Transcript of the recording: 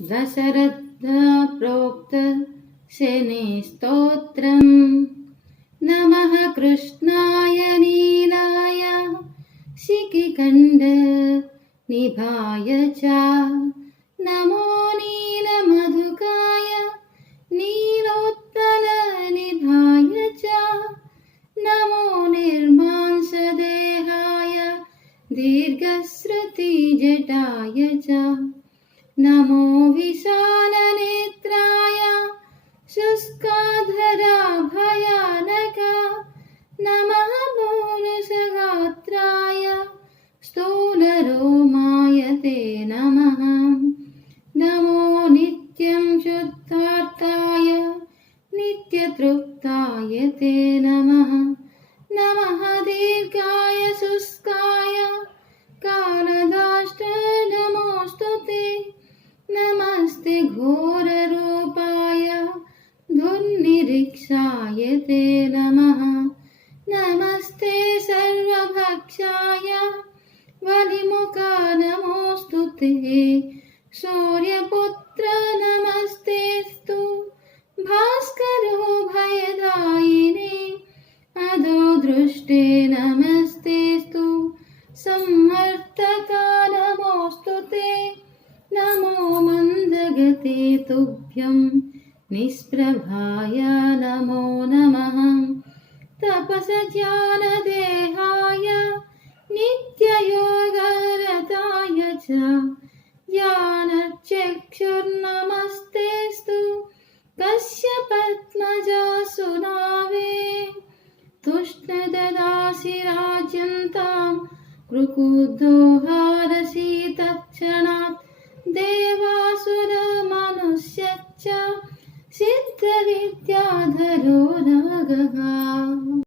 दशरथ प्रोक्त शनि स्तोत्रम् नमः कृष्णाय नीलाय शिखिखण्ड निभाय च नमो नीलमधुकाय नीलोत्पल निधाय च नमो निर्मांसदेहाय दीर्घश्रुतिजटाय च नमो विशालनेत्राय शुष्काधराभयानक नमः पौरुषगात्राय स्थूलरोमाय ते नमः नमो नित्यं शुद्धार्थाय नित्यतृप्ताय ते नमः नमः दीर्घाय शुष्काय कालदाष्ट नमोऽस्तु ते नमस्ते घोररूपाय धुर्निरीक्षाय ते नमः नमस्ते सर्वभक्षाय वलिमुखा नमोऽस्तु ते सूर्यपुत्र नमस्तेस्तु भास्करो भयदायिने अधो दृष्टे नमस्तेस्तु संवर्तका नमोऽस्तु ते नमो मन्दगते तुभ्यं निष्प्रभाय नमो नमः तपसज्ञानदेहाय नित्ययोगरताय च ज्ञानचक्षुर्नमस्तेस्तु कश्यपद्मजासुनावे तुष्णददासि राज्यन्तां कृकुद्धोहारसि तत्क्षणात् देवासुरमनुष्यश्च सिद्धविद्याधरो नागः।